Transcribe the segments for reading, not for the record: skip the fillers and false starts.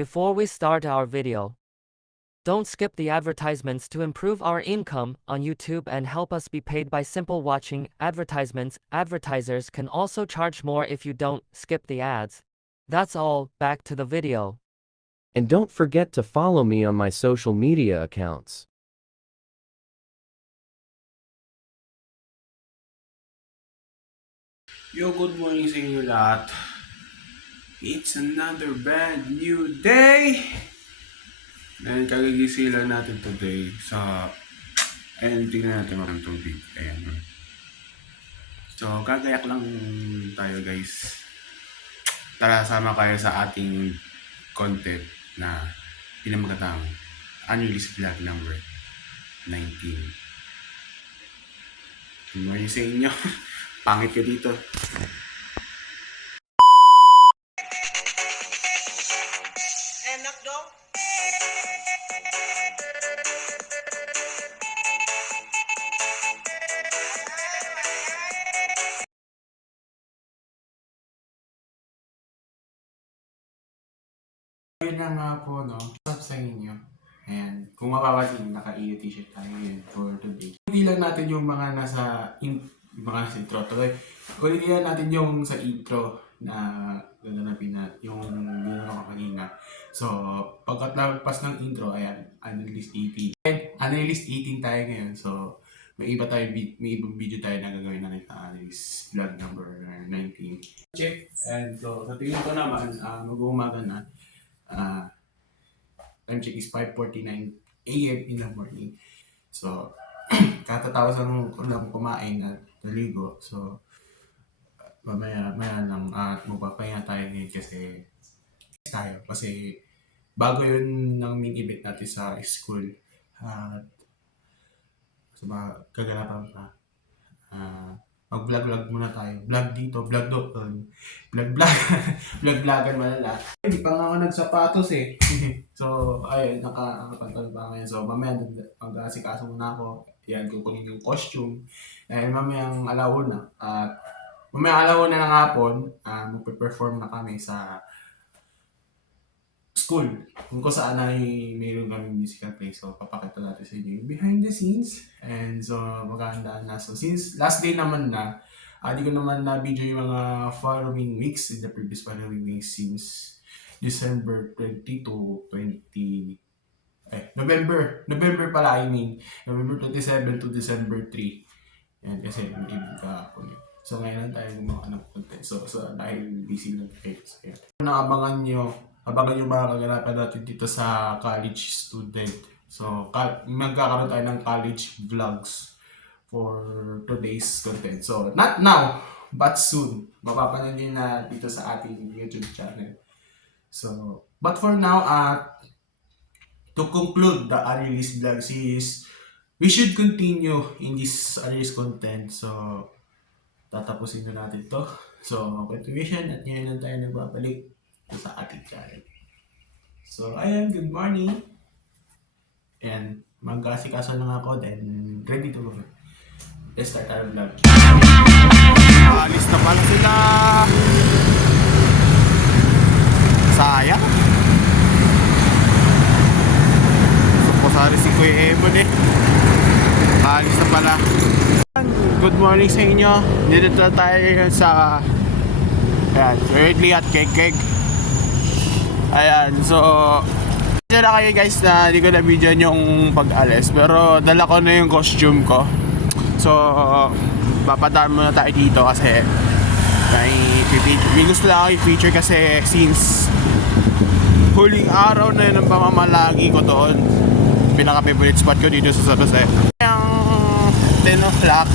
Before we start our video, don't skip the advertisements to improve our income on YouTube and help us be paid by simple watching advertisements. Advertisers can also charge more if you don't skip the ads. That's all, back to the video. And don't forget to follow me on my social media accounts. Yo, good morning sa inyo lahat. It's another brand new day! And kagigising lang natin today sa... Ayan, tingnan natin mga tubig. Ayan. So, gagayak lang tayo guys. Tara, sama kayo sa ating content na pinamagatang unreleased vlog number 19. Good morning sa inyo. Pangit ka dito. Enak dong. Ayun na nga po, no? What's up sa inyo? Ayan. Kung mapapansin, naka-iyo t-shirt tayo yun for today. Hindi lang natin yung mga nasa intro tuloy. Ulitin natin yung sa intro na gaganapin na yung gano'n ko kanina. So, pagkatapos ng intro, ayan, unreleased 18. And unreleased 18 tayo ngayon. So, may ibang video tayo na gagawin natin sa unreleased vlog number 19. Check. And so, sa tingin ko naman, mag-uumaga na. Time check is 5:49 AM in the morning. So, katatapos lang kumain at naligo. So, mamaya lang at magpapahinga tayo ngayon kasi bago yun ng main event natin sa school at kaganapan pa. Mag-vlog muna tayo. Vlog dito, vlog doon. Vlog-vlogan malala. Hindi pa nga ako nagsapatos eh. So, ayun, nakapantal pa ngayon. So, mamaya mag-asikaso muna ako. Yan, kukunin yung costume. Dahil mamayang alauna. At mamayang alauna ng hapon, magpe-perform na kami sa school. Kung saan ay mayroon kami musical play. So, papakita natin sa inyo yung behind the scenes. And so, magandaan na. So, since last day naman na, di ko naman na-video yung mga following weeks in the previous following weeks since December 20 to 20... November pala, November 27 to December 3. Yan, kasi nag-ibig ka ako yun. So, ngayon tayo gumawa ng content. So dahil busy lang kayo. So, yan. Abangan yung mga kaganapan natin dito sa college student. So, magkakaroon tayo ng college vlogs for today's content. So, not now, but soon. Mapapanood nyo na dito sa ating YouTube channel. So, but for now, to conclude the unreleased vlog series, we should continue in this unreleased content. So, tatapusin na natin to. So, continuation at ngayon lang tayo nagbabalik sa ating channel. So, ayan, good morning. And mag-asikaso lang ako, then ready to go. Let's start our vlog. Alis na pala sila. Sayang. Supposari si Kuya Emon eh. Alis na pala. Good morning sa inyo. Dito tayo sa Early at Kekek. Ayan, so na kayo guys na hindi ko na video yung pag-alis, pero dala ko na yung costume ko. So papadaan muna tayo dito kasi may gusto lang ako i-feature kasi since huling araw na yun ang pamamalagi ko doon, pinaka-favorite spot ko dito sa Sabase. Yung 10 o'clock,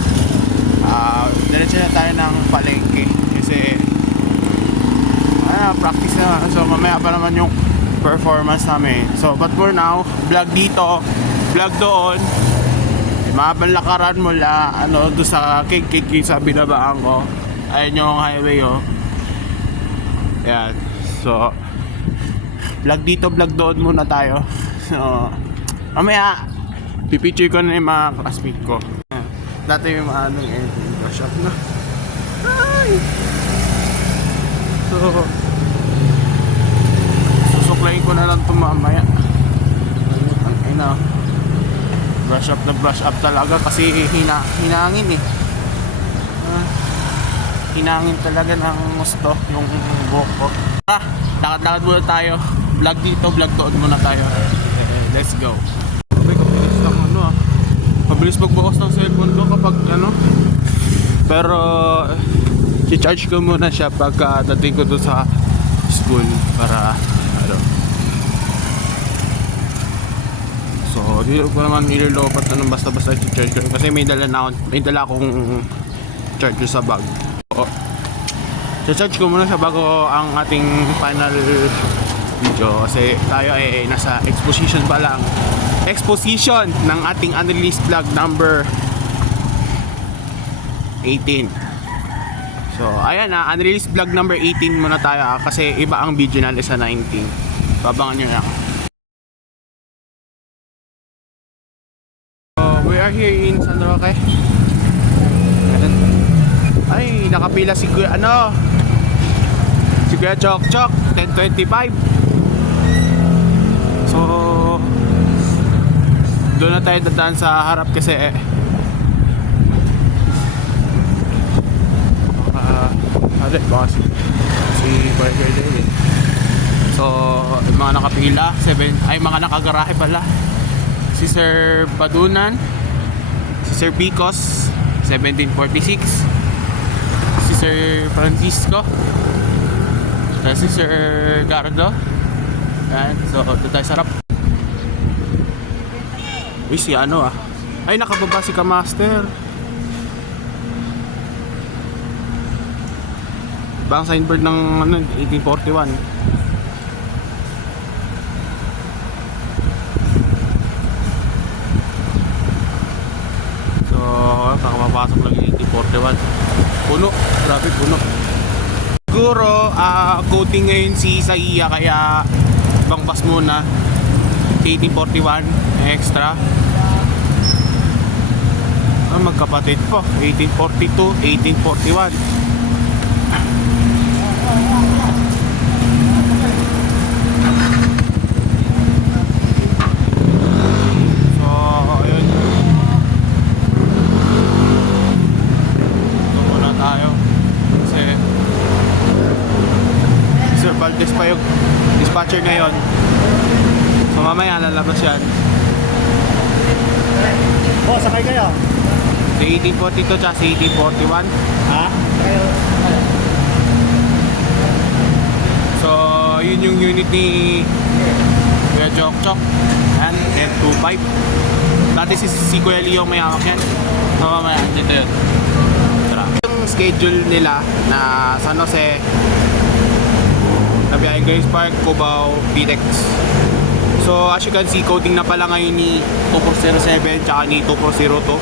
diretso na tayo ng palengke kasi practice na. So mamaya pa naman yung performance namin. So but for now, vlog dito, vlog doon. Mahabang lakaran mula doon sa Kekek sa binabaan ko. Ayun yung highway Yan. So vlog dito, vlog doon muna tayo. So mamaya pipicture ko na yung mga classmate ko. Dati yung mga shop na. Ay! So susuklayin ko na mamaya. Ang ina. Brush up na brush up talaga kasi hinangin eh. Hinangin talaga ng gusto yung buhok ko. Lakad-lakad muna tayo. Vlog dito, vlog doon muna tayo. Let's go. Okay, kabilis lang Mabilis magbukas ng cellphone ko kapag Pero i-charge ko muna siya pagka dating ko doon sa school para So, hindi ko naman ililopat basta-basta i-charge ko kasi may dala akong charger sa bag. I-charge ko muna siya bago ang ating final video kasi tayo ay nasa exposition pa lang. Exposition ng ating unreleased vlog number 18. So, ayan unreleased vlog number 18 muna tayo kasi iba ang video natin sa 19. Babangan nyo lang. So, we are here in San Roque. Ay, nakapila si Kuya si Kuya Chok Chok 10:25. So, doon na tayo dadaan sa harap kasi baka si Burger din eh. So, mga nakapila mga nakagarahe pala, si Sir Padunan, si Sir Picos 1746, si Sir Francisco, si Sir Gardo. Yan. So, ito tayo sarap. Uy, si ay, nakababa si Kamaster. Ibang signboard ng 1841. So, kakapapasok lang yung 1841. Puno, grabe puno. Siguro, coating ngayon si Isaiah kaya ibang bus muna. 1841 extra. Magkapatid po, 1842, 1841. So, ayun. Ito muna tayo. Kasi Sir Valdez pa yung dispatcher ngayon. So mamaya lalabas yan. Sakay kayo? Sa 1842 tsaka sa 1841. Ha? Kayo? So yun yung unit ni Kuya Chok Chok. Yan, N25. Dati si Kuya Leo may hawak yan. So mamaya, dito yun. Tara. Yung schedule nila na San Jose, Nabiyahe Grace Park, Cubao, PTEX. So as you can see, coding na pala ngayon ni 2407 tsaka ni 2402.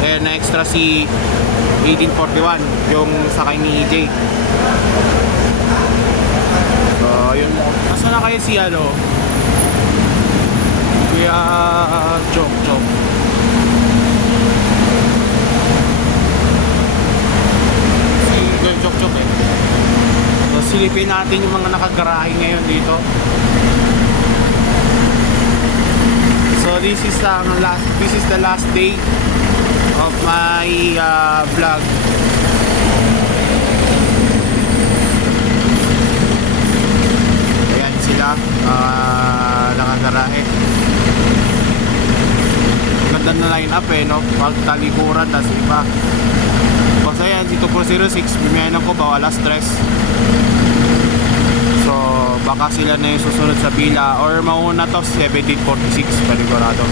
Then na-extra si 1841, yung sakay ni EJ. So yun. Nasa na kayo si Kuya Chok Chok. Si Kuya Chok Chok eh. So silipin natin yung mga nakagarahe ngayon dito. So this is the last day of my vlog. Ayan sila, nakagarahe. Ganda na line up no? Pagtalikuran, tas iba. Kasi ayan, si 2406, bumiyahin ko ba, wala stress. So baka sila na yung susunod sa pila or mauna to 1746 panigurado.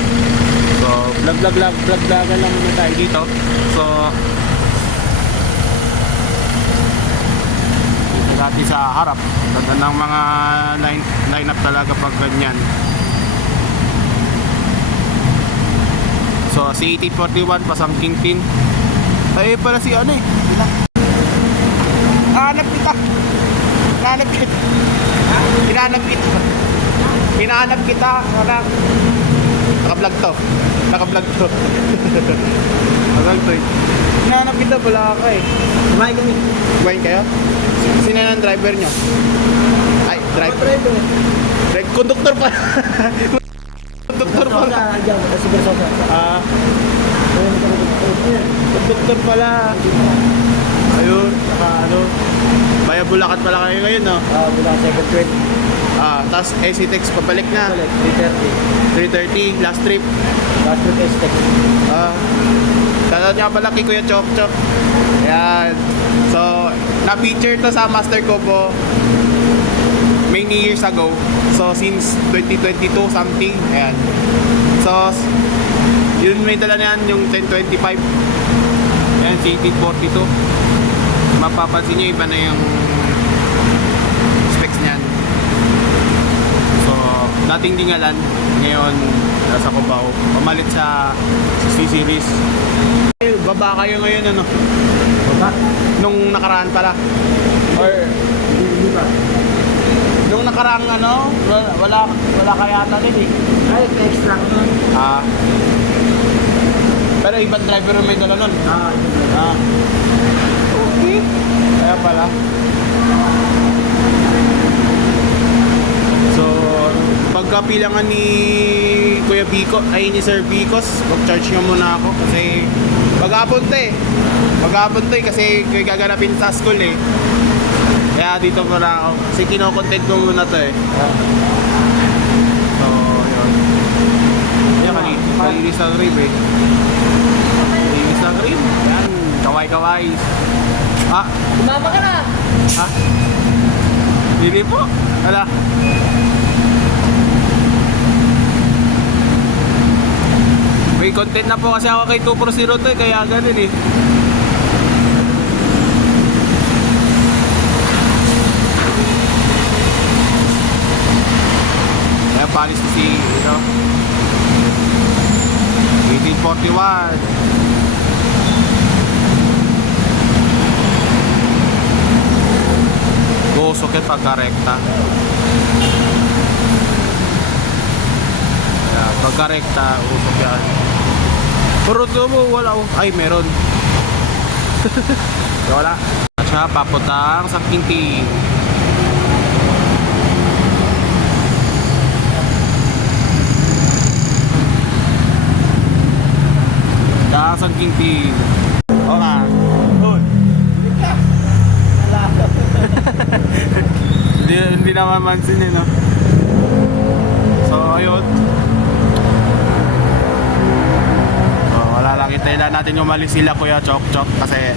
So vlog-vlogan lang muna tayo dito. So dito natin sa harap. Ganda ng mga line up talaga pag ganyan. So si 1841 pasang Kingpin. Ay pala si Hanap kita. Naka-vlog to. Naka-vlog to eh. Hinahanap kita, wala ka eh. Kumain kayo? Sino ang driver nyo? Ay, driver. Konduktor pa. Konduktor pala. Ah. Konduktor pala. Ayun, ano. Baya Bulacan pala kayo ngayon, no? Mula second trip. Tapos SCTEX pabalik na. 3:30, last trip. Last trip S-Tech. Shoutout nga pala kay Kuya Chok Chok. Ayan. So, na-feature to sa Master Kobo many years ago. So, since 2022 something. Ayan. So, yun may dala na yan yung 1025. Ayan, si 1842. Mapapansin nyo, iba na yung specs niyan. So, dating Dingalan, ngayon nasa Cubao. Pamalit sa C-Series. Baba kayo ngayon, ano? Baba? Nung nakaraan pala. Or Hindi ba? nung nakaraang ano, wala kaya yata din eh. Ay, extra ko nun. Pero ibang driver yung may dala nun. Ito na. Okay. Kaya pala. So, pagkapilangan ni Kuya Biko, ay ni Sir Bicos, mag-charge nyo muna ako kasi mag-apunta kasi gaganapin sa school eh. Kaya dito muna ako kasi kinokontent ko muna to eh. So, yun. Yan, kalinis ang rib eh. Kalinis ang rib. Yan, kaway-kaway. Kumama ka na! Hindi po. Wala. May content na po kasi ako kay 240 to eh, kaya ganun eh. Kaya palis na si, ito. 1841. Usok yan pagka-rekta. Yeah, pagka-rekta, usok yan. Pero mo, wala. Ay, meron. Wala. At siya, paputang sa Kinting. Sa Kinting. Oo nga. Hindi naman mansin eh, no? So, ayun. So, wala lang. Hintayin lang natin umalis sila Kuya Chok Chok kasi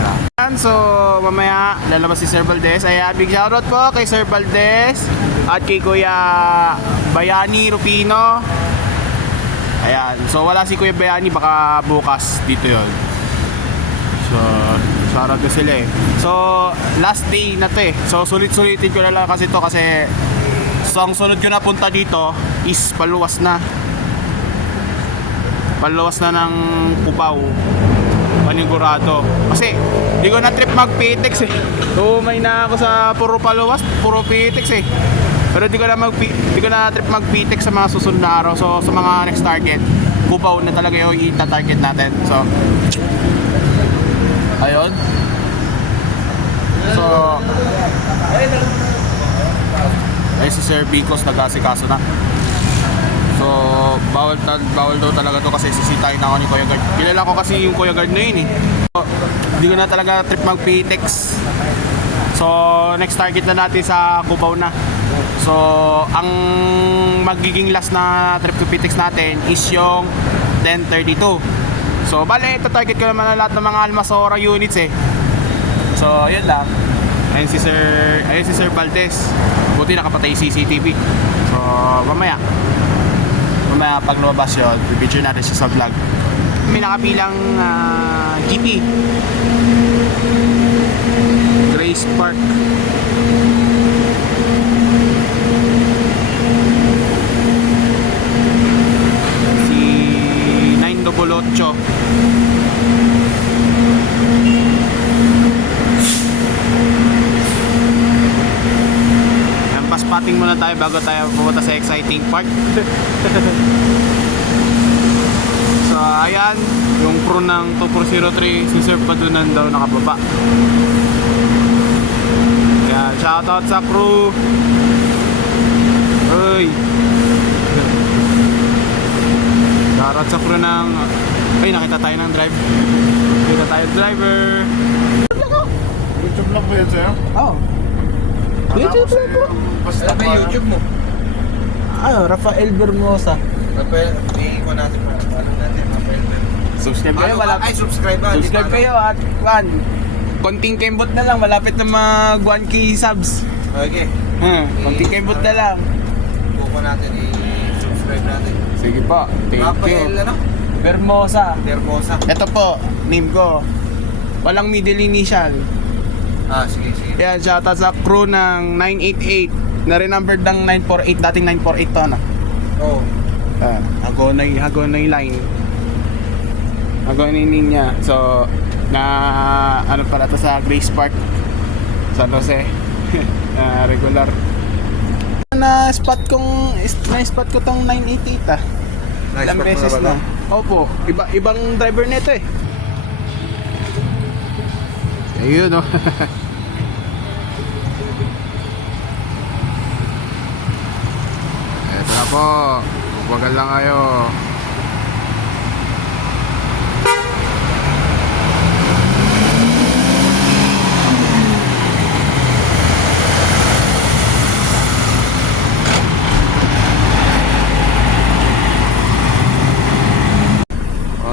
ayan. So, mamaya lalabas si Sir Valdez. Ayan, big shoutout po kay Sir Valdez at kay Kuya Bayani Rufino. Ayan. So, wala si Kuya Bayani, baka bukas dito yon. So, shoutout ko sila eh. So, last day na to eh. So, sulit-sulitin ko na lang kasi to kasi so, ang sunod ko na punta dito is paluwas na. Paluwas na ng Cubao. Panigurado. Kasi, di ko na trip mag-PTEX eh. So, may na ako sa puro paluwas, puro PTEX eh. Pero di ko na trip mag-PTEX sa mga susunod na araw. So, sa mga next target, Cubao na talaga yung ita-target natin. So, ayun. So, ay si Sir Bicos nag-asikaso na. So, bawal daw talaga to kasi sisitahin ako ni Kuya Guard. Kilala ko kasi yung Kuya Guard na yun eh. So, hindi ko na talaga trip mag-PTEX. So, next target na natin sa Cubao na. So, ang magiging last na trip to PTEX natin is yung 1032. So, bale, ito target ko naman na lahat ng mga Almasora units eh. So, ayun lang. Ayun si Sir Valdez. Buti nakapatay yung CCTV. So, mamaya pag lumabas yun, i-video natin siya sa vlog. May nakapilang GP Grace Park. Si 988. Paspating muna tayo bago tayo pumunta sa exciting part. So ayan, yung crew ng 2403 si Sir Padunan daw nakababa. Yan. shoutout sa crew. Uy. Shoutout sa crew ng... Ay, nakita tayo ng drive. Nakita tayo driver. YouTube lang ba yan sa'yo? Oo. YouTube lang po. Basta Ano ba yung YouTube mo? Rafael Bermosa. Tingin ko natin pa. Ano natin, Rafael? Subscribe kayo, Ay, subscribe ba? Subscribe kayo at konting kembot na lang, malapit na mag 1K subs. Okay. Konting kembot na lang. Buko natin i-subscribe natin. Sige po, thank Rafael, you. ano? Bermosa. Dermosa. Ito po, name ko. Walang middle initial. Sige. Yan, shoutout sa crew ng 988. Na-renumbered ng 948, dating 948 to, no? Oo. Hagonay line. Hagonay niya. So, ano pala to sa Grace Park, San Jose. Regular. Na-spot ko tong 988 ah. Ilang beses na. Opo, ibang driver nito eh. Ayun oh. Eto na po. Huwagan lang kayo.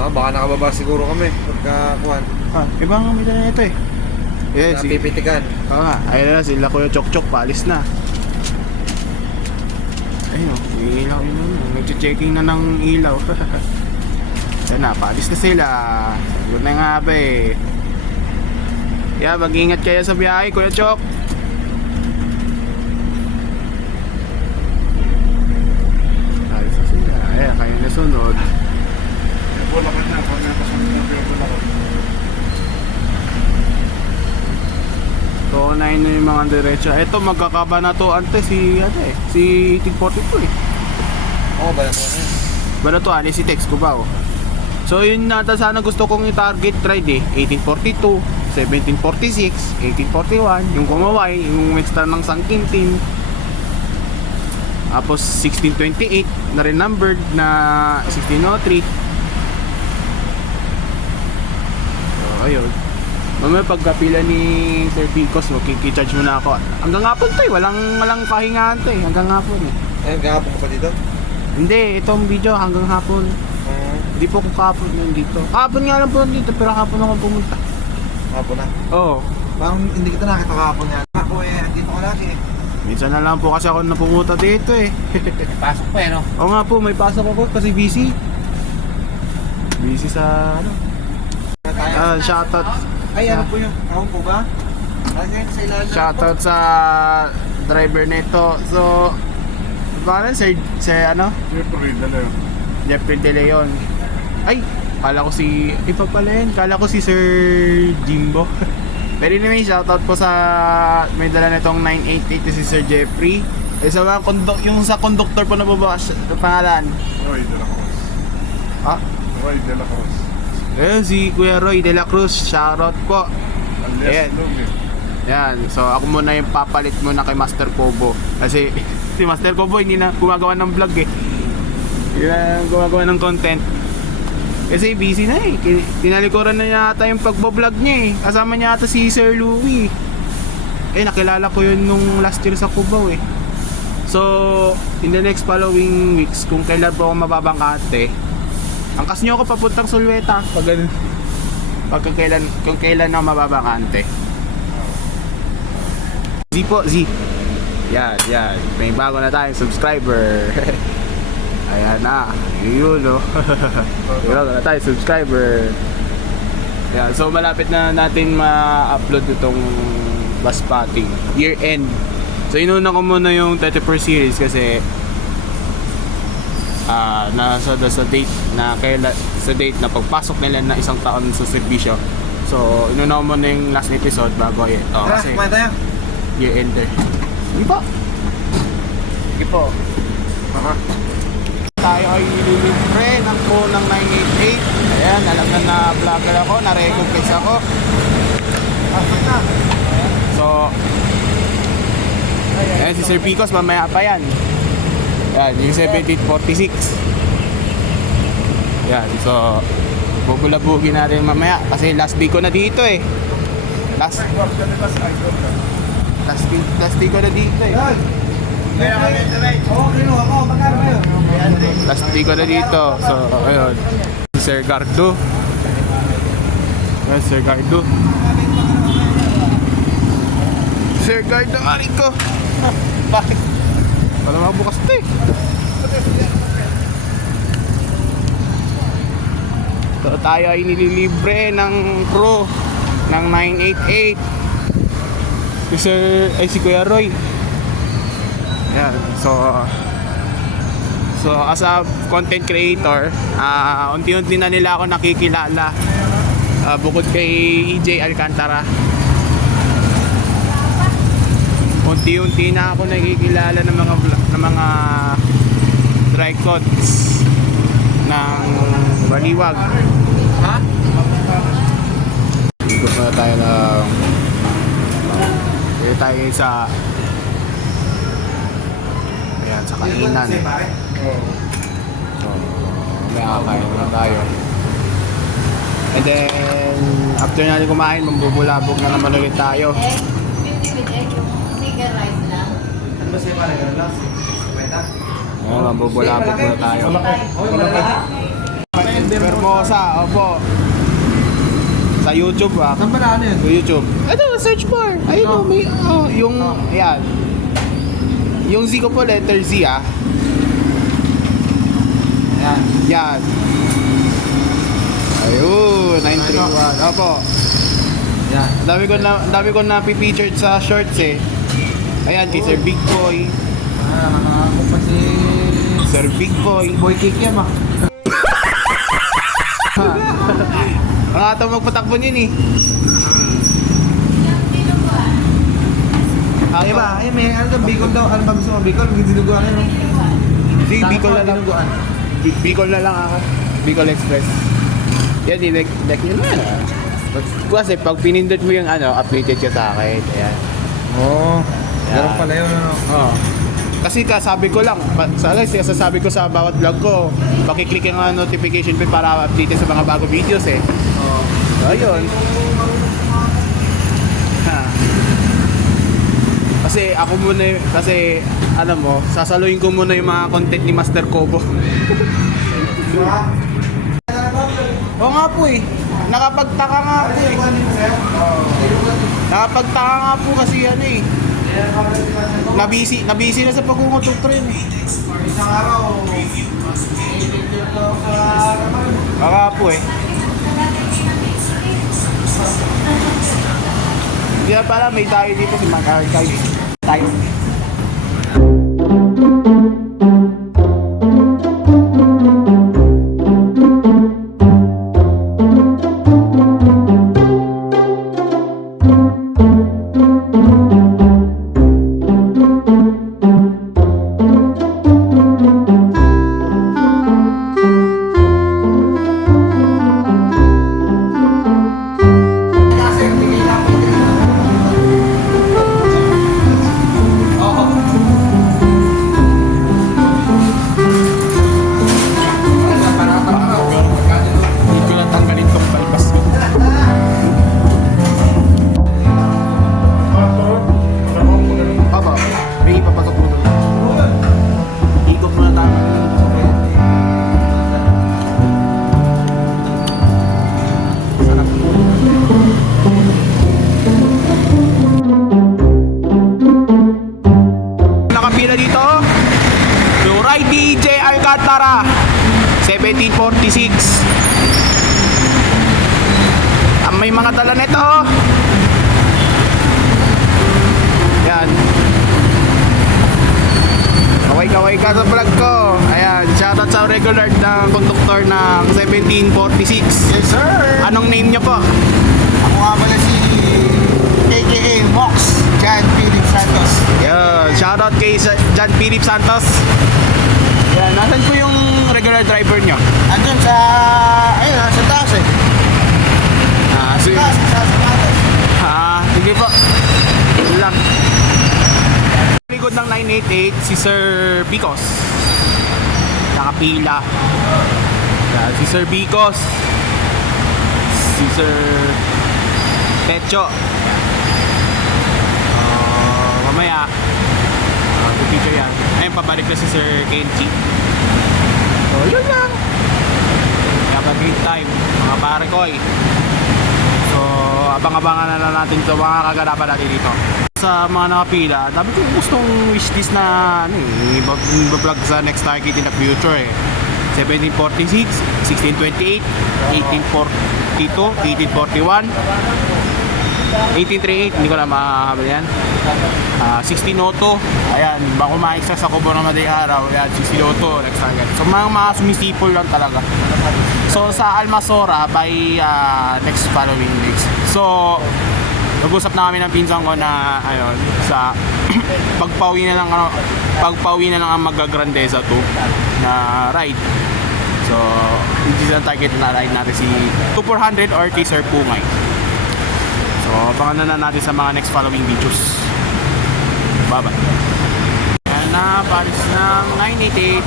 Baka nakababa siguro kami pagkakuhan. Ibang umila na ito eh. Yes, Napipitikan. ayun na sila Kuya Chok palis na. Ayun oh, yung ilaw yun. Nag-checking na ng ilaw. Yan na, palis na sila. Good na nga ba eh. Yeah, mag-ingat kayo sa biyahe, Kuya Chok. Palis na sila. Ayan, kayo na sunod. Bulakan na, pag nakasunod na yung bulakan. So, unahin na yung mga diretso. Ito, magkakabanatuan to si 1842 eh. Oo, ba ito? Banatuan, si Tex Cubao. So, yun nata sana gusto kong i-target ride eh. 1842, 1746, 1841, yung Kumaway, yung extra ng San Quintin. Tapos 1628 na rin numbered na 1603. So, ayun. Mamaya pagkapila ni Sir Picos, makikicharge mo na ako. Hanggang hapon to eh, walang pahingahan to eh, hanggang hapon eh. Gahapon ka pa dito? Hindi, itong video hanggang hapon. Hindi po ko kahapon nandito. Kahapon nga lang po nandito, pero kahapon ako pumunta. Hapon na. Oo. Parang hindi kita nakita kahapon yan. Ako dito ko lagi eh. Minsan na lang po kasi ako napumunta dito eh. Pasok pa no? Oo nga po, may pasok ako kasi busy. Busy sa ano. Shoutout. Ay, ano po yun? Ako po ba? Sa ilalim. Shoutout sa driver nito. So, parang Sir ano? Siyempre, dala yun. Jeffrey De Leon. Ay, kala ko si iba pala yun. Kala ko si Sir Jimbo. Pero anyway, shoutout po sa may dala nitong 988 si Sir Jeffrey. Eh sa mga yung sa conductor po na bubukas pangalan. Roy de la Cruz. Ha? Roy de la Cruz. Eh si Kuya Roy de la Cruz, shoutout po. Alias Ayan. Lugi. Yan, so ako muna yung papalit muna kay Master Kobo. Kasi si Master Kobo hindi na gumagawa ng vlog eh. Hindi na gumagawa ng content. Kasi busy na eh. Tinalikuran na yata yung pagbablog niya eh. Kasama niya ata si Sir Louie. Eh nakilala ko yun nung last year sa Cubao eh. So, in the next following weeks, kung kailan po ako mababangkate, angkas niyo ako papuntang Sulweta. Kung kailan ako mababangkate. Z po, Z. Yan. May bago na tayong subscriber. Ayan na. Yun, no? May bago na tayong subscriber. Yan. So, malapit na natin ma-upload itong bus spotting. Year end. So, inuna ko muna yung 34 series kasi nasa sa date na sa date na pagpasok nila na isang taon sa serbisyo. So, inuna ko muna yung last episode bago yun. Kasi kumain tayo. year ender. Sige po. Sige po. Tayo ay ililibre ng po ng 988. Ayan, alam na vlogger ako, na-recognize ako. So, Ayan si Sir Picos, mamaya pa yan. Yan, yung 1746. Yan, so bubulabugin natin mamaya kasi last day ko na dito eh. Last day ko na dito eh. Last day ko na dito. So, ayun. Sir Gardo. Yes, Sir Gardo. Sir Gardo, arin ko. Bakit? Wala mga bukas ito eh. So, tayo ay nililibre ng crew ng 988. Si Kuya Roy. Yan. So as a content creator, unti-unti na nila ako nakikilala. Bukod kay EJ Alcantara. Unti-unti na ako nakikilala ng mga dry codes ng Baliwag. Ha? Ikot na tayo ng tayo sa ayan, sa kainan. So, kakain na tayo. And then, after natin kumain, mambubulabog na naman ulit tayo. 50 with egg, yung single rice lang. Ayan, mambubulabog na tayo. Bermosa, opo. Sa YouTube Saan ba na yan? Sa YouTube. Ito, search bar. Ayun o, may, yung, ayan. Yung Z ko po, letter Z Ayan. Yan. Ayun, 931. Opo. Yan. Dami ko na featured sa shorts eh. Ayan, kay Sir Big Boy. Nakakako pa si Sir Big Boy. Boy Kikiam Mga ito magpatakbo yun eh. Ay ba? Ay may ano daw, Bicol daw. Ano ba gusto mo? Bicol? Hindi dinuguan no? Sige, Bicol na lang. Bicol na lang ako. Bicol Express. Yan, like yun na. Kasi pag pinindot mo yung updated ka sa akin. Ayan. Oo. Ganun Yan. pala yun ano. Oo. Kasi sabi ko lang, sasabi ko sa bawat vlog ko, pakiclick yung notification bell para update sa mga bago videos eh. Oo. So, ayun. Ha. Kasi ako muna, kasi sasaluhin ko muna yung mga content ni Master Kobo. Oo nga po eh. Nakapagtaka nga po eh. Nakapagtaka nga po kasi eh. Nabisi na sa pag-ungotok train eh. Isang araw. Baka po eh. Kaya pala may tayo dito si Mark Archive. Tayo. Nakapila dito. Suray DJ Alcantara 1746. May mga tala nito. Yan. Kaway-kaway ka sa vlog ko. Ayan, shoutout sa regular na conductor ng 1746. Yes sir. Anong name niyo po? Ako nga pala si AKA Mox John Philip Santos. Yan, shoutout kay John Philip Santos. Yan, nasan po yung regular driver nyo? Andun sa, ayun sa taas eh. Sige. Taas, sa taas. Sige po. Yun lang. Likod bandang 988 si Sir Bicos. Nakapila. Yan, si Sir Bicos. Si Sir Pecho. Mamaya picture yan. Ayun, pabalik na si Sir Kenji. So, yun lang. Have a great time, mga pare ko eh. So, abang-abangan na lang natin ito, mga kaganapan natin dito. Sa mga nakapila, dami kong gustong wishlist na i-vlog sa next target in the future eh. 1746, 1628, 1842, 1841, 1838, hindi ko na makakabal yan. 1602, ayan, baka ma-extra sa kubo ng maday araw, ayan, 1602, next target. So, mga sumisipol lang talaga. So, sa Almasora, by next following weeks. So, nag-usap na kami ng pinsan ko na, ayun, sa pagpauwi na lang ang Magagrandeza 2 na ride. So, this is ang target na ride natin si 2400 or kay Sir Pungay. So, abangan na natin sa mga next following videos. Bye-bye. Ayan na, palis ng 988.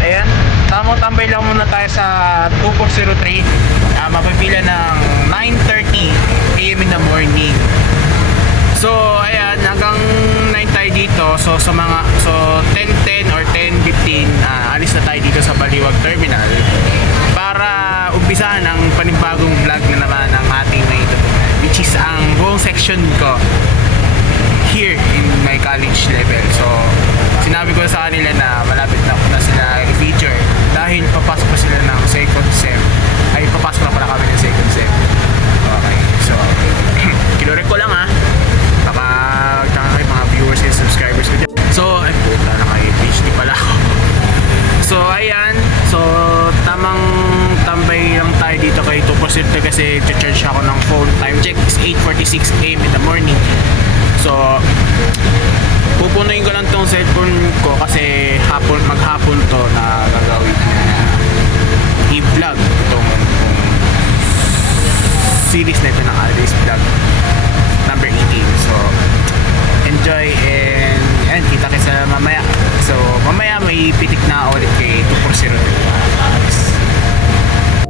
Ayan, tamang-tambay lang muna tayo sa 2403. Mapipila ng 9:30 AM in the morning. So, ayan, hanggang 9 tayo dito. So, 10:10 or 10:15, alis na tayo dito sa Baliwag Terminal para umpisahan ang panibagong vlog na naman ng ating may tutunan, which is ang buong section ko here in my college level. So, sinabi ko sa kanila na malapit na sila i-feature dahil papasok pa sila ng second sem. Ay, papasok na pala kami ng second sem. Okay, so kinurek ko lang baka kayo mga viewers and subscribers ko dyan. So, ay puta, naka-PhD pala ako. So, ayan. So, tamang tambay lang tayo dito kay 2% kasi charge ako ng phone. Time check is 8:46 AM in the morning. So, pupunuin ko lang tong cellphone ko kasi maghapon to na gagawin i-vlog itong series na ito ng Always Vlog number 18. So, enjoy and kita kita mamaya. So, mamaya may pitik na ulit kay 240.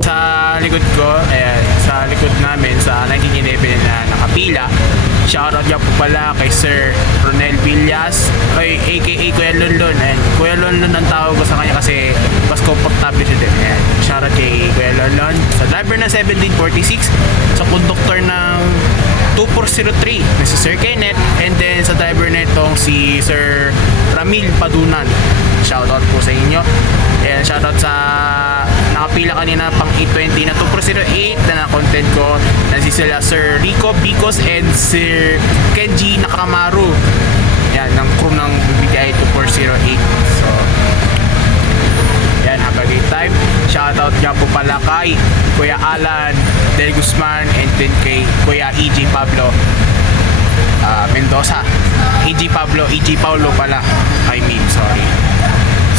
Sa likod ko, ayan, sa likod namin sa 1911 na nakapila. Shoutout niya po pala kay Sir Ronel Villas, aka Kuya Lonlon. And Kuya Lonlon ang tawag ko sa kanya kasi mas comfortable siya din. Ayan, shoutout kay Kuya Lonlon. Sa driver ng 1746, sa conductor ng 2403 na si Sir Kenneth, and then sa driver na itong si Sir Ramil Padunan. Shoutout po sa inyo. Ayan, shoutout sa nakapila kanina pang 820 na 2408 na content ko na si sila Sir Rico Bicos and Sir Kenji Nakamaru. Yan, ng crew ng BBI 2408. So, yan, have a great time. Shoutout nga po pala kay Kuya Alan Del Guzman and then kay Kuya EJ Pablo Mendoza. EJ Paulo pala. I mean, sorry.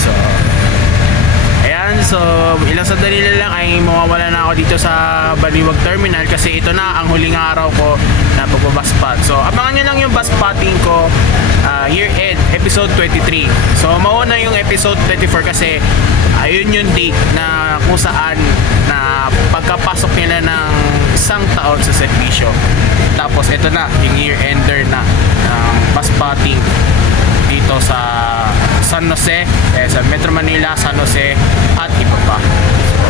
So, ayan, so ilang sandali na lang ay mawawala na ako dito sa Baliwag Terminal kasi ito na ang huling araw ko na pagbabaspat. So, abangan nyo lang yung bus spotting ko year end, episode 23. So, mauna yung episode 24 kasi ayun yung date na kung saan na pagkapasok nila ng isang taon sa servisyo. Tapos, ito na, yung year ender na ng bus spotting dito sa San Jose, sa Metro Manila, San Jose, at iba pa. So,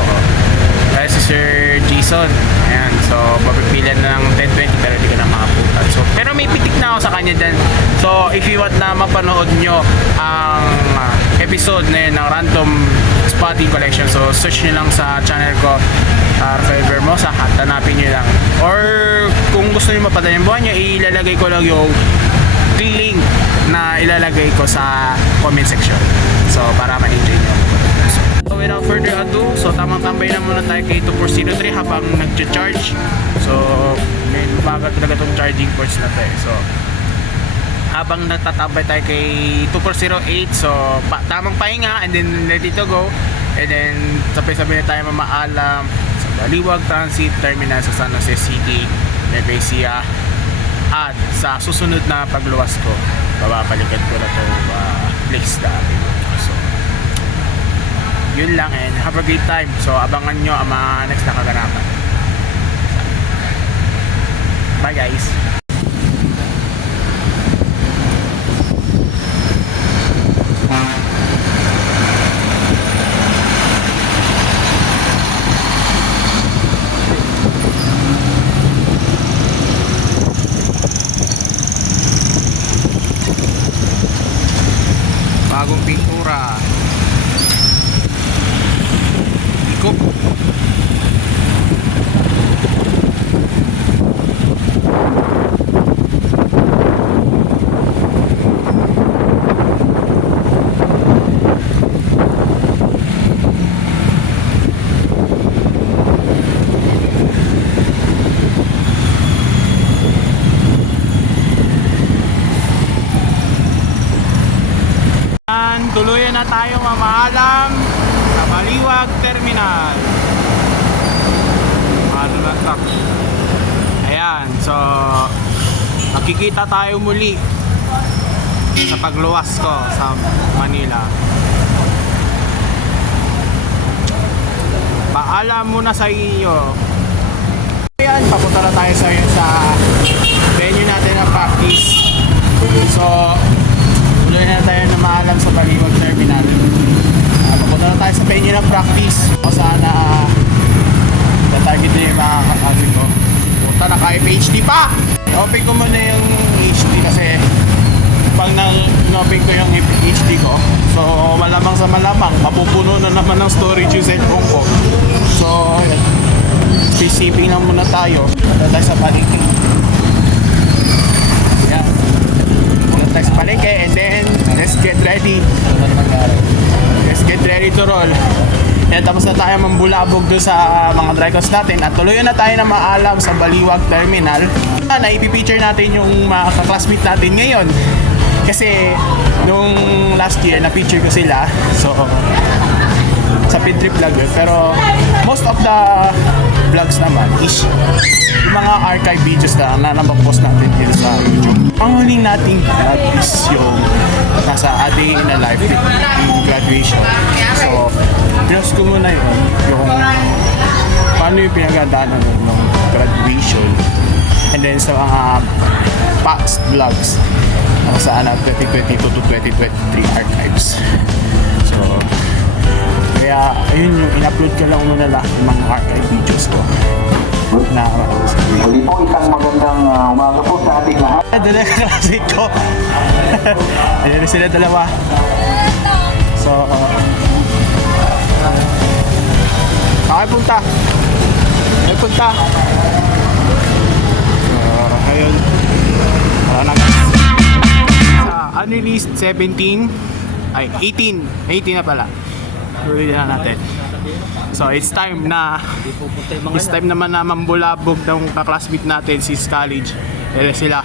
dahil si Sir Jason, ayan, so mapipilan na ng 10:20 pero hindi ko na makapuntan. So, pero may pitik na ako sa kanya dyan. So, if you want na mapanood nyo ang episode na yun ng Random Spotting Collection. So search nyo lang sa channel ko, Rafael Vermosa, at hanapin nyo lang. Or kung gusto nyo mapadala yung buhay nyo, ilalagay ko lang yung link na ilalagay ko sa comment section. So para ma-enjoy nyo. So without further ado, so tamang tambay na muna tayo kay 2403 habang nag-charge. So may bagal talaga tong charging ports na tayo. So habang nagtatambay tayo kay 2408, so tamang pahinga and then ready to go. And then sabay-sabay na tayo mamaalam sa Baliwag Transit Terminal sa San Jose City, Nueva Ecija. At sa susunod na pagluwas ko, bababalikan ko na to place dati. So yun lang, and have a great time. So abangan nyo ang mga next na kaganapan. Bye guys. Bagong pintura. Ikop. Tuluyan na tayo mamaalam sa Baliwag Terminal. Ano na truck. Ayan, so makikita tayo muli sa pagluwas ko sa Manila. Paalam muna sa inyo. Ayan, papunta na tayo sa venue natin na practice. So tuloy na tayo na maalam sa Baliwag Terminal. Papunta na tayo sa venue ng practice. O sana na-target na yung mga kakasig ko. Punta na kayo PhD pa! I-open ko muna yung HD kasi pag na-open ko yung HD ko, so malamang sa malamang mapupuno na naman ng storage yung cellphone ko. So receiving lang muna tayo. Punta tayo sa palengke. Yan. Tayo sa palengke, and then let's get ready to roll. And tapos na tayo mambulabog doon sa mga dry costs natin at tuloy na tayo na maalam sa Baliwag Terminal. Na ipipicture natin yung mga classmate natin ngayon kasi nung last year na picture ko sila, so sa Pintrip vlog yun. Pero most of the vlogs naman is yung mga archive videos na napopost natin dito sa YouTube. Ang huling nating vlog is yung nasa A Day in a Life yung graduation. So pinost ko muna yun, yung paano yung pinagandaanan ng graduation, and then sa mga past vlogs saan na 2022 to 2023 archives. So kaya ayun yung in-upload ko lang muna lahat ng mga archive videos ko na Muli po isang magandang umaga po sa ating lahat. dala ka klase ko. Ayan sila dalawa. So saan punta? Ay punta. So ayun, wala na sa unreleased 17 ay 18 na pala. Tuloy na natin. So it's time naman na mambulabog ng kaklasmate natin si college. Ele sila.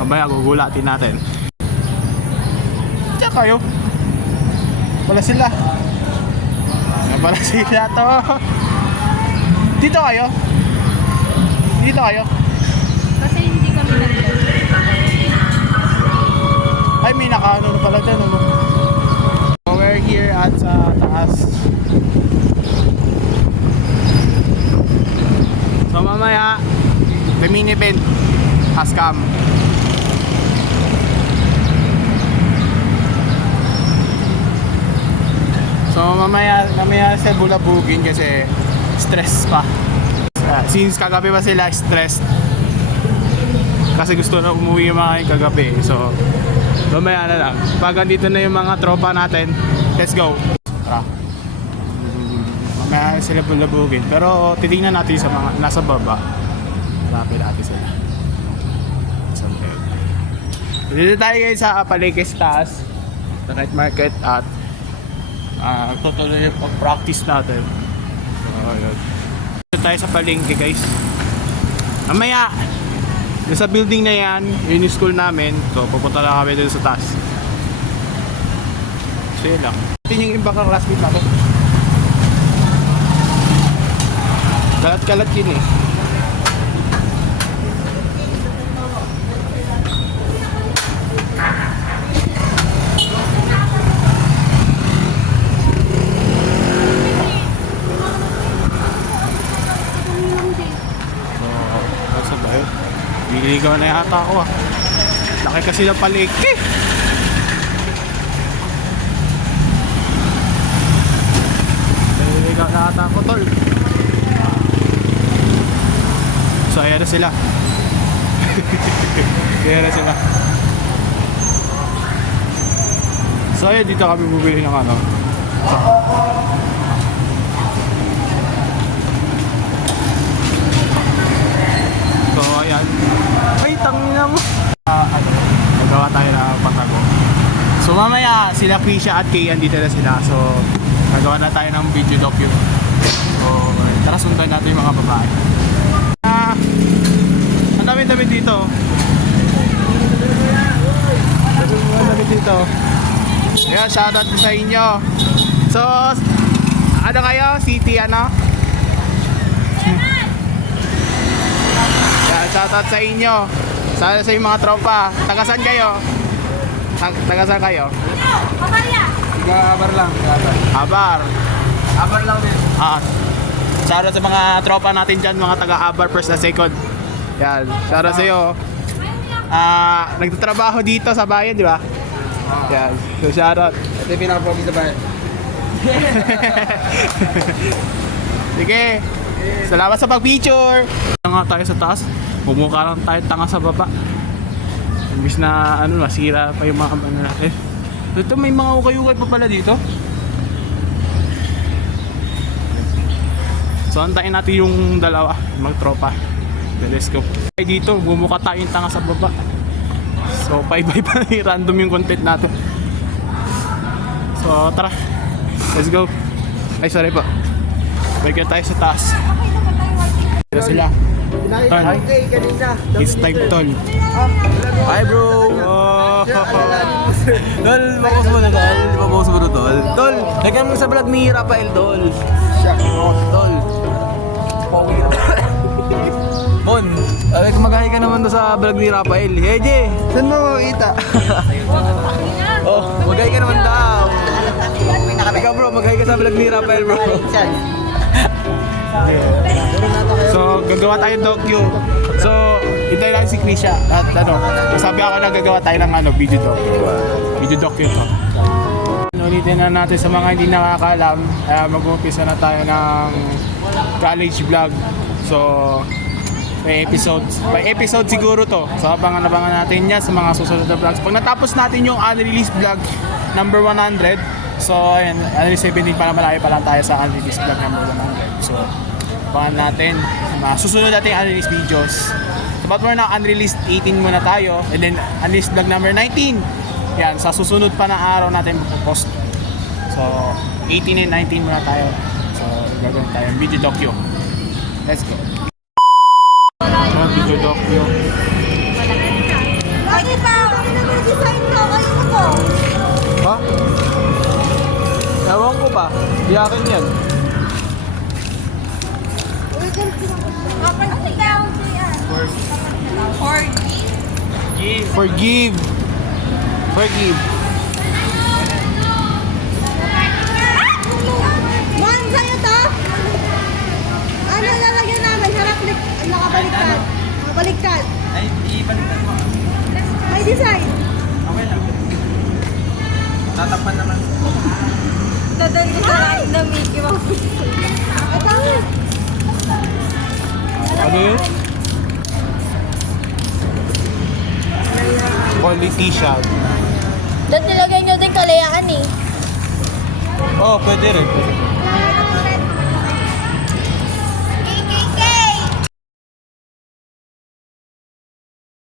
Mamaya gugulatin natin. Diyan kayo. Wala sila. Wala sila to. Dito kayo. Kasi hindi kami nag-vlog. Ay, may nakaano na pala dyan, ano? So, we're here at sa taas. So, mamaya, the mini event has come. So, mamaya siya bulabugin kasi stress pa. Since kagabi pa sila stressed. Kasi gusto na umuwi yung mga kagabi. So, Mamaya na lang. Pag andito na yung mga tropa natin, let's go. Tara. Mamaya sila bulabugin. Pero titingnan natin sa mga nasa baba. Malapit natin sila. Dito tayo guys sa Palikes taas. Sa night market at tutuloy yung pag-practice natin. So, yun. Dito tayo sa palengke guys. Mamaya, sa building na yan, yun yung school namin. So, pupunta lang kami dito sa taas. So, yun lang. Ito yung iba kang classmate natin. Kalat-kalat yun eh. Niligaw na yata ako ah. Laki kasi ng palengke. Niligaw na yata ako tol. So ayan na sila. Ayan na sila. So ayan, dito kami bubili ng ano. So ayan. Ay, tangina mo. Nagawa tayo ng patago. So mamaya sila Krisha at Kian dito na sila. So nagawa na tayo ng video docu. So tara sundan natin yung mga babae. Ang dami-dami dito. Ang dami dito. Ayan, shoutout sa inyo. So ano kayo? City ano? Shoutout sa inyo. Sana sa mga tropa. Tagasan kayo? Tagasan kayo? Abar lang. Abar. Abar lang din. Shoutout sa mga tropa natin dyan, mga taga-Abar first and second. Yan. Shoutout sa iyo. Nagtatrabaho dito sa bayan, di ba? Yan. So shoutout. Ito yung pinaka-pogi sa bahay. Sige. Salamat sa pag-picture. Nga tayo sa taas. Bumukha lang tayo tanga sa baba. Imbis na ano, masira pa yung mga ano natin. Ito may mga ukay-ukay pa pala dito. So antayin natin yung dalawa, magtropa. Let's go. Dito, bumukha tayong tanga sa baba. So bye-bye pa random yung content natin. So tara. Let's go. Ay sorry po. Balik tayo sa taas. Dito sila. Ton. It's time Ton. Hi bro! Oh. Tol, mapost mo na tol. Mapost mo na tol. Tol, nagkan mo sa vlog ni Rafael tol. Tol. Mon, kumagahi ka naman doon sa vlog ni Rafael. Hey J, saan mo kita? Oh, magahi ka naman daw. Ikaw bro, magahi ka sa vlog ni Rafael bro. So, gagawa tayo ng docu. So, hintay lang si Krisha. At ano, sabi ako na gagawa tayo ng ano, video docu. Video docu ito. Ulitin na natin sa mga hindi nakakaalam. Mag-umpisa na tayo ng college vlog. So, may episode siguro to. So, abangan natin yan sa mga susunod na vlogs. Pag natapos natin yung unreleased vlog number 100, so, ayan, unreleased 17 pa na malayo pa lang tayo sa unreleased vlog number 100. So, abangan natin susunod natin unreleased videos. So, but more na unreleased 18 muna tayo, and then unreleased vlog number 19. Yan, sa susunod pa na araw natin magpo-post. So, 18 and 19 muna tayo. So, gagawin tayo video docu. Let's go. So, video docu. Lagi pa! Design ko! Kayo mo to! Ha? Ewan ko ba? Di akin yan. Forgive. Man, sa'yo to? Ano lalagyan namin? Nakabaliktad. Nakabaliktad. Ay, ibaliktad mo. May design. Okay lang. Tatakpan naman. Dadan ko sa lahat ng Mickey Mouse. Ito. Ano yun? Politician. Dahil nilagay nyo din kalayaan eh. Oo, pwede rin.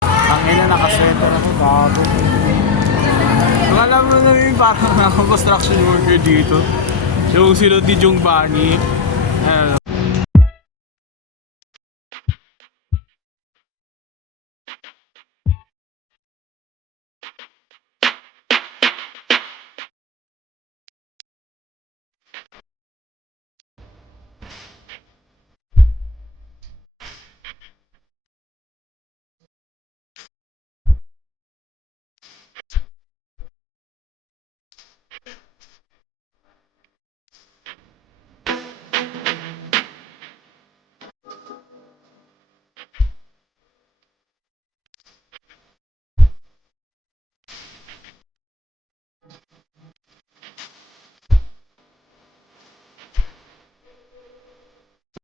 Ang ina, nakasweater ako, bago. Alam mo na yung parang ako construction worker dito. Yung silot ni Jung Bani. Ano.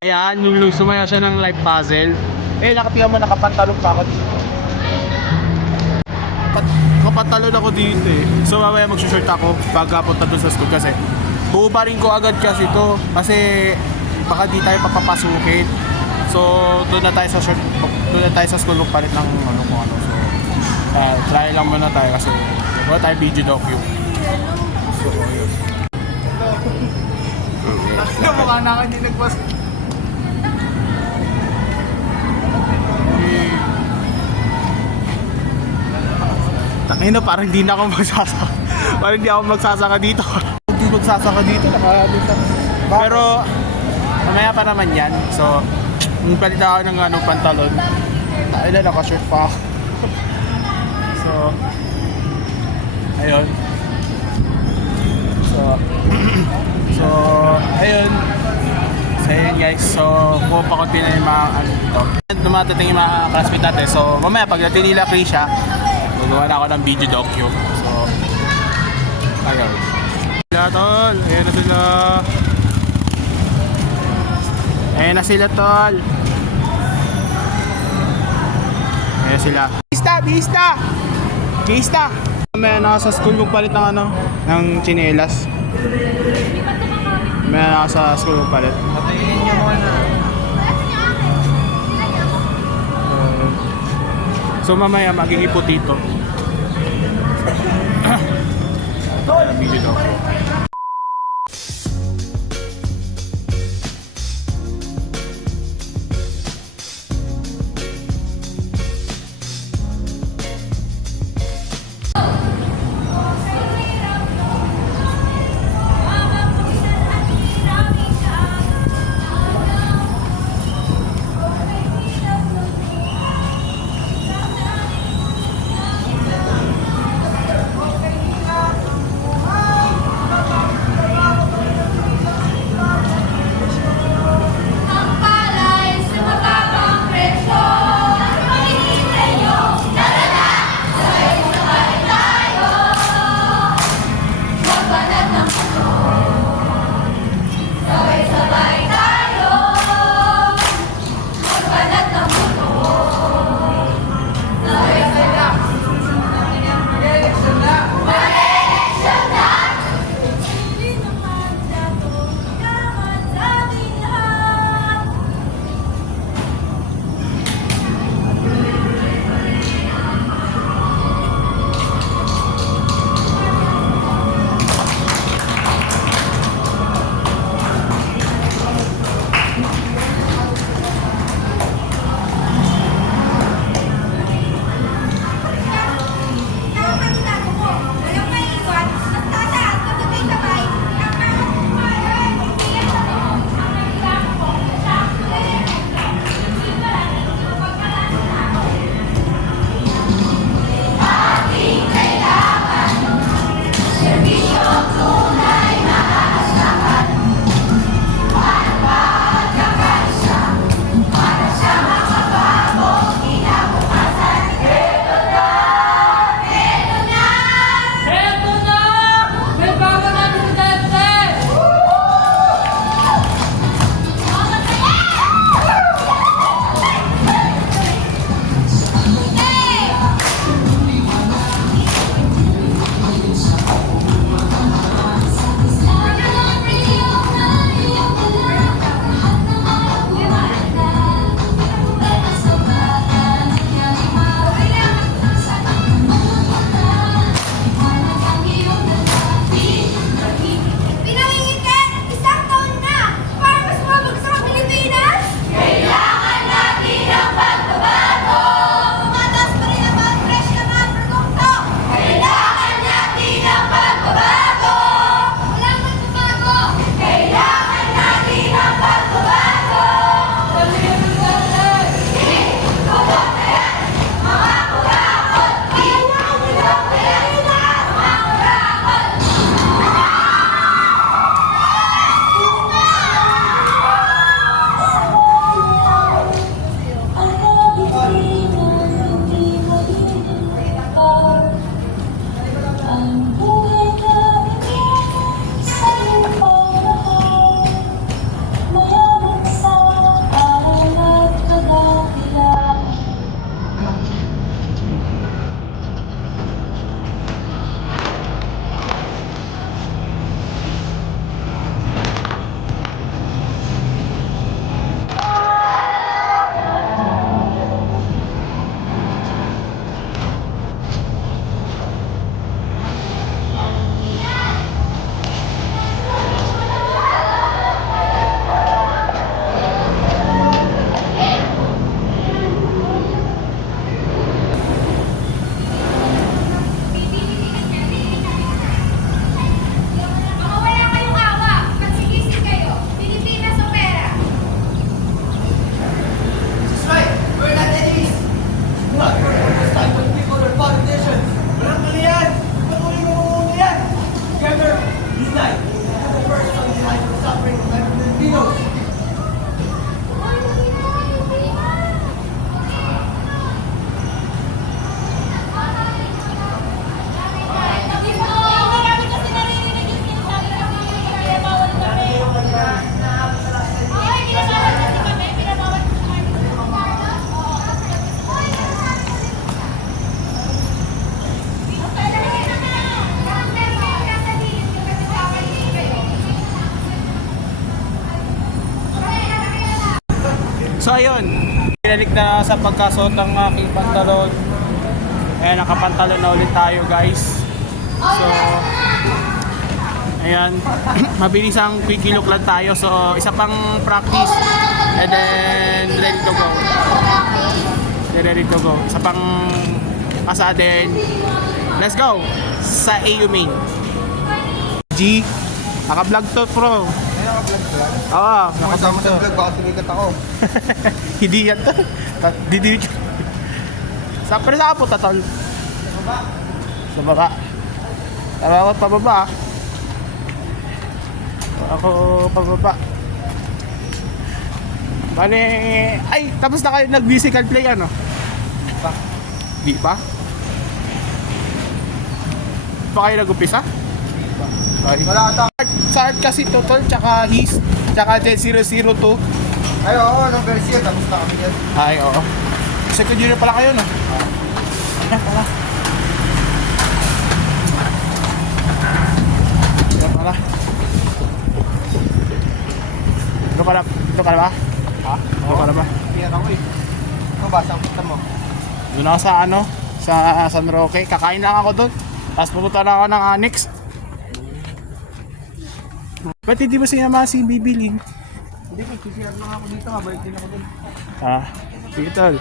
Ayan, yung sumaya siya ng life puzzle. Eh, nakatiyan mo, nakapantalon pa ako dito. Nakapantalon ako dito eh. So mamaya magsushort ako pagkapunta dun sa school kasi buubarin ko agad kasi to. Kasi baka di tayo papapasukin. So doon na tayo sa short, doon na tayo sa school magpalit ng ano kung ano. So try lang muna tayo kasi wala tayo video docu. So yun. Mukha na ka hindi nagpas. Tangina, parang hindi na ako magsasaka. Parang hindi ako magsasaka dito. Hindi magsasaka dito, nakakalimutan. Pero mamaya pa naman yan. So, palit ako ng pantalon. Ayun, naka-shirt pa ako. Ayun. So, ayun. So, ayun guys. So, pupakunti na yung mga dito. Dumatating yung mga classmate natin. So, mamaya pagdating nila Krisha, magawa na ako ng video docu. So, ayun. Sila tol. Ayan na sila. Ayan na sila tol. Ayan sila. Bista! May nasa school magpalit ng ng tsinelas. May nasa school magpalit. Patayin niyo muna. So mamaya magiging putito. Video docu. Wala kayong awa. Magsigising kayo. Pilipinas o pera? Marami kasi naririnig yung sinasabi kasi kaya bawal kami. Ay, pinabawal kasi kami. Pinabawal kasi kami. So ayun, pinalik na sa pagkasuot ng aking pantalon. Ayan, nakapantalon na ulit tayo guys. So, ayan, mabilis ang quick look lang tayo. So, isa pang practice and then ready to go. Ready to go. Isa pang asa din. Let's go sa AU main. G, naka-vlog to pro. Oo, Nakasama sa vlog, baka sumikat ako. hindi yan to. Hindi. Pero saan po tatol? Sa baba. Tara ako pababa. Ako pababa. Bale, ay, tapos na kayo nag-musical play ano? Di pa? Pa kayo nag-upisa? Ay. Wala ata. Sa art kasi Totol, tsaka His, tsaka Jet 002. Ay, oo, nung versi yun, tapos na kami yan. Ay, oo. Second year pala kayo, no? Ayan pala. Ayan pala. Ito pala. Ito ka na ba? Ha? Ito ka na ba? Hindi ako eh. Ito ba, saan punta mo? Doon ako sa ano? Sa San Roque. Kakain lang ako doon. Tapos pupunta na ako ng Annex. Ba't hindi mo sinama si Bibilin? Hindi ko, sisiyar lang ako dito, mabalik din ako dun. Ah, sige tol.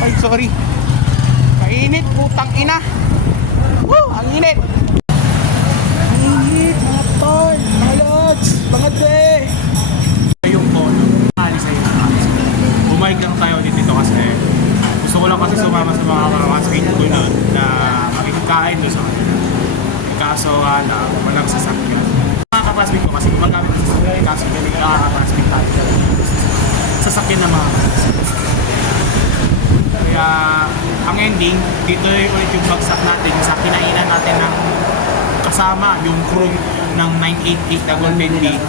Ay, sorry. Mainit, putang ina. Woo, ang init. Mainit, mga tol, mga lods, mga dre. Yung tono, alis sa'yo. Bumalik lang tayo dito kasi gusto ko lang kasi sumama sa mga kakaskin ko nun na makikikain doon sa kanila. Kaso walang sasakyan. Mga kapasbik ko kasi gumagamit ng sasakyan. Kaso galing nakakapasbik tayo. Sasakyan na mga kapasbik. Kaya ang ending, dito ulit yung bagsak natin sa kinainan natin ng kasama yung crew ng 988 na Golden Bee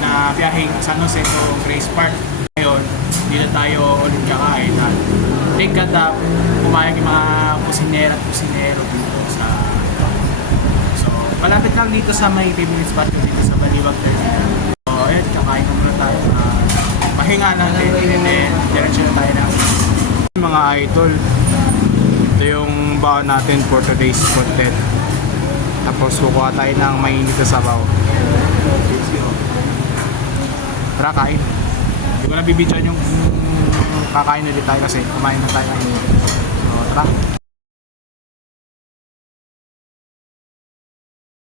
na biyaheng San Jose to Grace Park. Ngayon, dito tayo ulit kakain at thank God na pumayag yung mga kusinera at kusinero dito sa malapit lang dito sa may 10 minutes spot dito sa Baliwag Terminal. So, ayun, kakain ko muna tayo. Pahinga natin, and then diretso na tayo na. Mga idol, ito yung baon natin for today's content. Tapos kukuha tayo ng mainit na sabaw. Tara, kain. Hindi ko na bibidyoan yung kakain ulit tayo kasi kumain na tayo. So, tara.